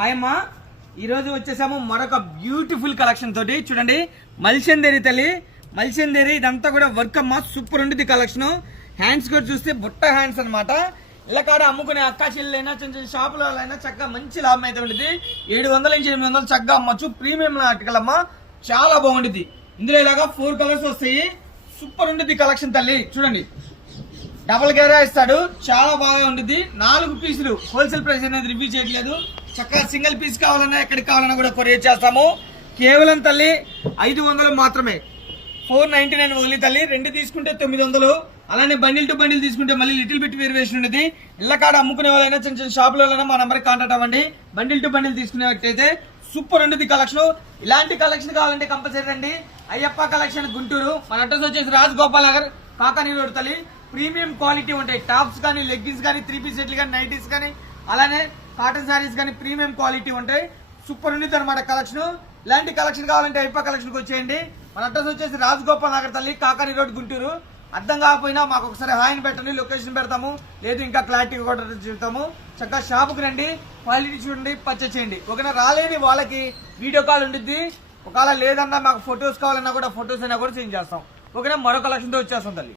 Hi అమ్మా, ఈరోజు వచ్చేసాము మరొక బ్యూటిఫుల్ కలెక్షన్ తోటి. చూడండి, మల్చందేరి తల్లి, మల్చందేరి ఇదంతా కూడా వర్క్ అమ్మా, సూపర్ ఉంటుంది కలెక్షన్. హ్యాండ్స్ కూడా చూస్తే బుట్ట హ్యాండ్స్ అనమాట. ఇలా కాడ అమ్ముకునే అక్కా చెల్లెలైనా చిన్న చిన్న షాపులైనా చక్కగా మంచి లాభం అయితే ఉంటుంది. 700 నుంచి 800 చక్కగా అమ్మచ్చు. ప్రీమియం ఆర్టికల్ అమ్మా, చాలా బాగుంటుంది. ఇందులో ఇలాగా 4 కలర్స్ వస్తాయి. సూపర్ ఉంటుంది కలెక్షన్ తల్లి. చూడండి, డబుల్ గేరా ఇస్తాడు, చాలా బాగా ఉంటుంది. 4 పీసులు హోల్సేల్ ప్రైస్ అనేది రివ్యూ చేయట్లేదు. చక్కగా సింగిల్ పీస్ కావాలన్నా ఎక్కడికి కావాలన్నా కూడా కొరియర్ చేస్తాము. కేవలం తల్లి 500 మాత్రమే, 499 ఓన్లీ తల్లి. 2 తీసుకుంటే 900. అలానే బండిల్ టు బండిల్ తీసుకుంటే మళ్ళీ లిటిల్ బిట్ వేరియేషన్ ఉంటుంది. ఇళ్ళ కాడ అమ్ముకునే వాళ్ళైనా చిన్న చిన్న షాపుల వాళ్ళైనా మా నెంబర్కి కాంటాక్ట్ అవ్వండి. బండిల్ టు బండిల్ తీసుకునేటైతే సూపర్ ఉంటుంది కలెక్షన్. ఇలాంటి కలెక్షన్ కావాలంటే కంపల్సరీ రండి. అయ్యప్ప కలెక్షన్ గుంటూరు. మన అడ్రస్ వచ్చేసి రాజగోపాల్ నగర్, కాకానీ రోడ్ తల్లి. ప్రీమియం క్వాలిటీ ఉంటాయి. టాప్స్ కానీ, లెగ్గిన్స్ కానీ, 3 పీస్ సెట్లు కానీ, నైటీస్ కానీ, అలానే కాటన్ శారీస్ కానీ ప్రీమియం క్వాలిటీ ఉంటాయి. సూపర్ ఉంటుంది అనమాట కలెక్షన్. ఇలాంటి కలెక్షన్ కావాలంటే అయ్యప్ప కలెక్షన్కి వచ్చేయండి. మన అడ్రస్ వచ్చేసి రాజగోపాల్ నగర్ తల్లి, కాకానీ రోడ్ గుంటూరు. అర్థం కాకపోయినా మాకు ఒకసారి హాయిని పెట్టండి, లొకేషన్ పెడతాము. లేదు ఇంకా క్లారిటీగా కూడా చెప్తాము. చక్కగా షాపుకి రండి, క్వాలిటీ చూడండి, పర్చేస్ చేయండి. ఒకవేళ రాలేని వాళ్ళకి వీడియో కాల్ ఉంటుంది. ఒకవేళ లేదన్నా మాకు ఫొటోస్ కావాలన్నా కూడా ఫొటోస్ అయినా కూడా చేంజ్ చేస్తాం. ఓకేనా, మరో కలెక్షన్తో వచ్చేస్తాం తల్లి.